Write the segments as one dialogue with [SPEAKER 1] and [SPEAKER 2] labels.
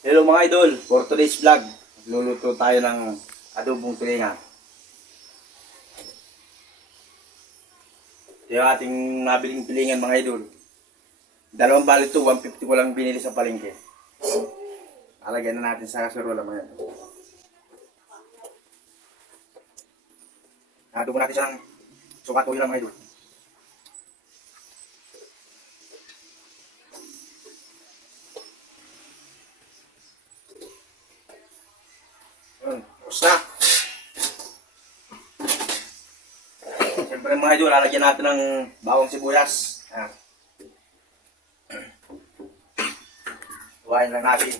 [SPEAKER 1] Hello mga idol, for today's vlog, luluto tayo ng adobong tulinga. Ito yung ating nabiling tulingan mga idol. Dalawang balit to, 150 ko lang binili sa palengke. Alagyan na natin sa kaserola mga idol. Nato natin siya ng sukat ko lang mga idol. Yun, tapos na. Siyempre mga idol, lalagyan natin ng bawang sibuyas. Ayan. Tuwain lang natin.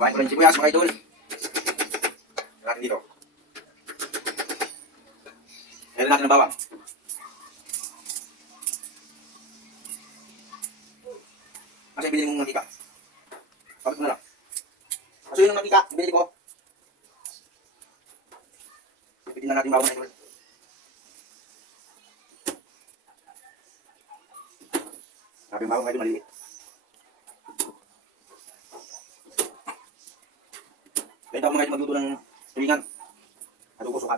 [SPEAKER 1] Tuwain ko yung sibuyas mga idol. Natin dito. Lagyan natin ng bawang. Kasi binili mong mantika. Kapit mo na lang. Kasi yun ang mantika, binili ko. Pipitin na natin bawang na ito. Sabi yung bawang medyo maliliit. Benta ko mga magluto ng tulingan. Ato ko suka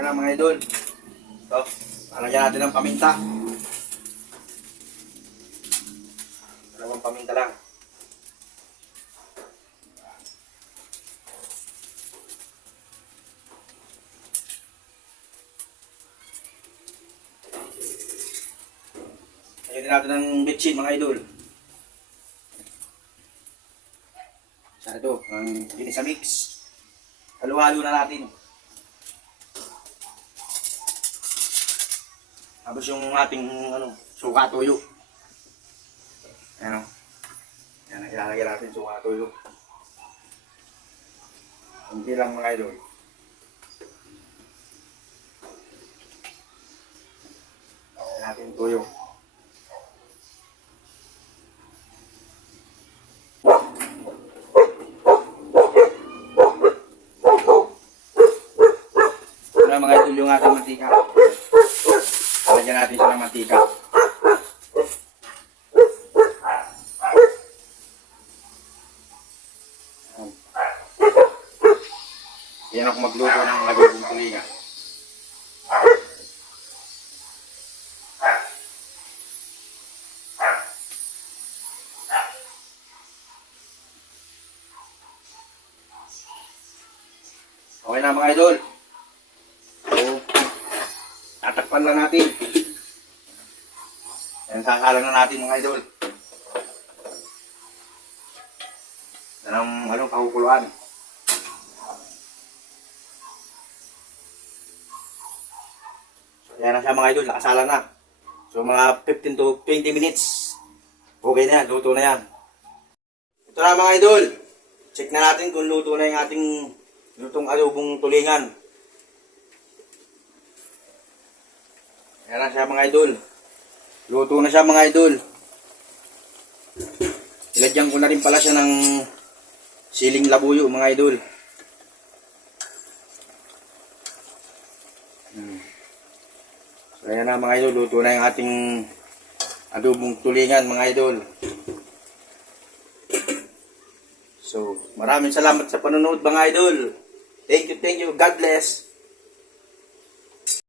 [SPEAKER 1] Okay na mga idol. So, alagyan natin ng paminta. Dalawang paminta lang. Lagyan natin ng bitchin mga idol. Sa ito, ang ginisa mix. Halo-halo na natin. Tapos yung ating ano, suka tuyo. Ano? Yan, ilalagay natin suka tuyo. Hindi lang mga idol. Lagyan natin tuyo. Na mga idol yung ating mantika. Lagyan natin siya ng mantika. Yan ako magluto ng lagong tulinga. Okay na mga idol. So, tatakpan lang natin. Yan, kakalang na natin mga idol. Yan ang ano, pakukuluan. So, yan na siya mga idol, nakasala na. So mga 15 to 20 minutes. Okay na yan, luto na yan. Ito na mga idol. Check na natin kung luto na yung ating lutong adobong tulingan. Yan na siya mga idol. Luto na siya mga idol. Ilagyan ko na rin pala siya ng siling labuyo mga idol. Hmm. So yan na mga idol. Luto na yung ating adobong tulingan mga idol. So maraming salamat sa panonood mga idol. Thank you, thank you. God bless.